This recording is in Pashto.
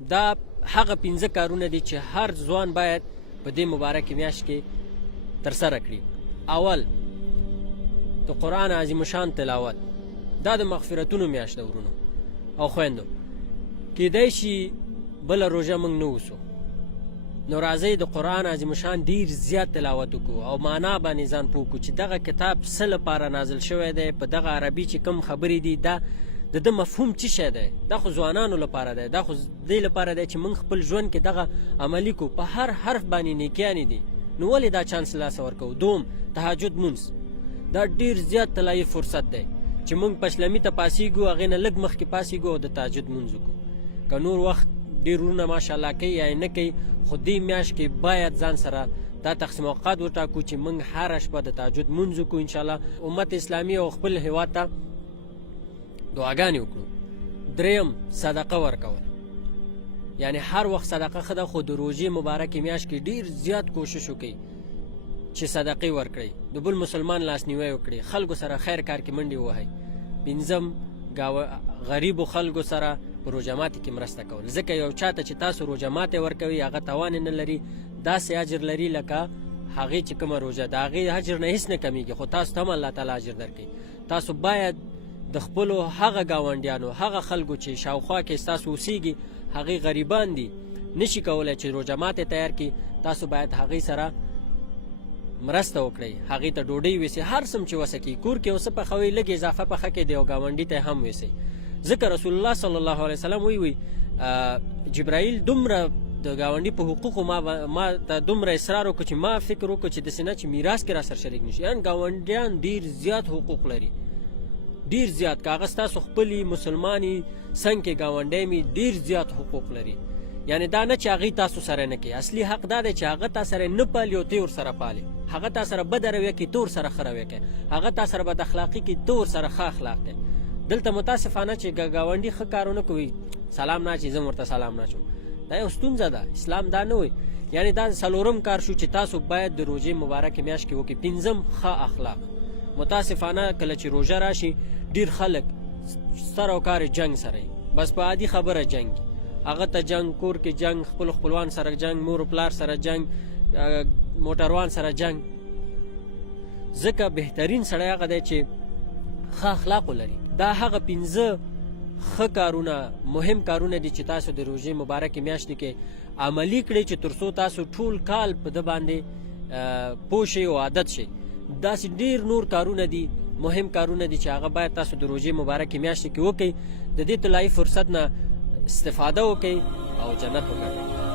دا هغه 15 کارونه دي چې هر ځوان باید په دې مبارکه میاشت کې ترسره کړي. اول د قرآن عظیم شان تلاوت، دا د مغفرتونو میاشت ده ورونو او خویندو. کیدای شي بله روژه موږ نه اوسو، نو راځئ د قرآن عظیم شان ډېر زیات تلاوت وکړو او معنا باندې ځان پوه کړو چې دغه کتاب څه لپاره نازل شوی دی، په دغه عربي چې کوم خبرې دي دا د ده مفهوم څه شی دی. دا خو ځوانانو لپاره دی، دا خو دې لپاره دی چې موږ خپل ژوند کې دغه عملي کړو. په هر حرف باندې نیکیانې دي، نو ولې دا چانس لاسه ورکوو؟ دوم تهجد مونځ، دا ډېر زیات طلایي فرصت دی چې موږ پشلمي ته پاسېږو، هغې نه لږ مخکې پاسېږو او د تهجد مونځ وکړو. که نور وخت ډېر وروڼه ماشاءالله کوي یا یې نه کوي، خو دې میاشت کې باید ځان سره دا تقسیم اوقات وټاکو چې موږ هره شپه د تهجد مونځ وکړو. انشاءالله امت اسلامي او خپل هېواد ته دعاګانې وکړو. دریم صدقه ورکول، یعنی هر وخت صدقه ښه ده، خو د روژې مبارکې میاشت کې ډېر زیات کوشش وکړئ چې صدقې ورکړئ، د بل مسلمان لاسنیوی وکړئ، خلکو سره خیر کار کې منډې ووهئ. پنځم غریبو خلکو سره په روژه ماتي کې مرسته کول، ځکه یو چاته چې تاسو روژه ماتې ورکوئ هغه توان نه لري، داسې اجر لري لکه هغې چې کومه روژه د هغې اجر نه هېڅ نه کمیږي، خو تاسو ته هم الله تعالی اجر درکوي. تاسو باید د خپلو هغه ګاونډیانو، هغه خلکو چې شاوخوا کې ستاسو اوسیږي، هغې غریبان دي، نشي کولی چې روژه ماتې تیار کړي، تاسو باید هغې سره مرسته وکړئ، هغې ته ډوډۍ ویسئ، هر څه چې وسه کړي. کور کې اوسه پخوئ، لږ اضافه پخه کړئ، د یو ګاونډي ته هم ویسئ. ځکه رسول الله صلی الله علیه وسلم وی جبرائیل دومره د ګاونډي په حقوقو ما ته دومره اصرار وکړو چې ما فکر وکړو چې داسې نه چې میراث کې را سره شریک نشي. یعنې ګاونډیان ډېر زیات حقوق لري، ډېر زیات. که هغه ستاسو خپلې مسلمانې څنګ کې ګاونډی مې ډېر زیات حقوق لري. یعنې دا نه چې هغې تاسو سره نه کوي، اصلي حق دا دی چې هغه تا سره نه پالي او ته ورسره پالي، هغه تا سره بده رویه کوي ته ورسره ښه رویه کوي، هغه تا سره بد اخلاقي کوي ته ورسره ښه اخلاق کوي. دلته متاسفانه چې ګاونډي ښه کارونه کوي، سلام نه اچي، زه هم ورته سلام نه اچوم، دا یو ستونزه ده. اسلام دا نه وایي. یعنې دا څلورم کار شو چې تاسو باید د روژې مبارکې میاشت کې وکړئ. پنځم ښه اخلاق. متاسفانه کله چې روژه راشي ډېر خلک سر او کار جنګ سره وي، بس په عادي خبره جنګ، هغه ته جنګ، کور کې جنګ، خپل خپلوان سره جنګ، مور و پلار سره جنګ، موټروان سره جنګ. ځکه بهترین سړی هغه دی چې ښه اخلاق ولري. دا هغه 15 ښه کارونه، مهم کارونه دي چې تاسو د روژې مبارکې میاشتې کې عملي کړئ، چې تر څو تاسو ټول کال په ده باندې پوه شئ او عادت شئ. داسې ډېر نور کارونه دي، مهم کارونه دي چې هغه باید تاسو د روژې مبارکې میاشتې کې وکړئ. د دې طلایي فرصت نه استفاده وکړئ او جنت وګټئ.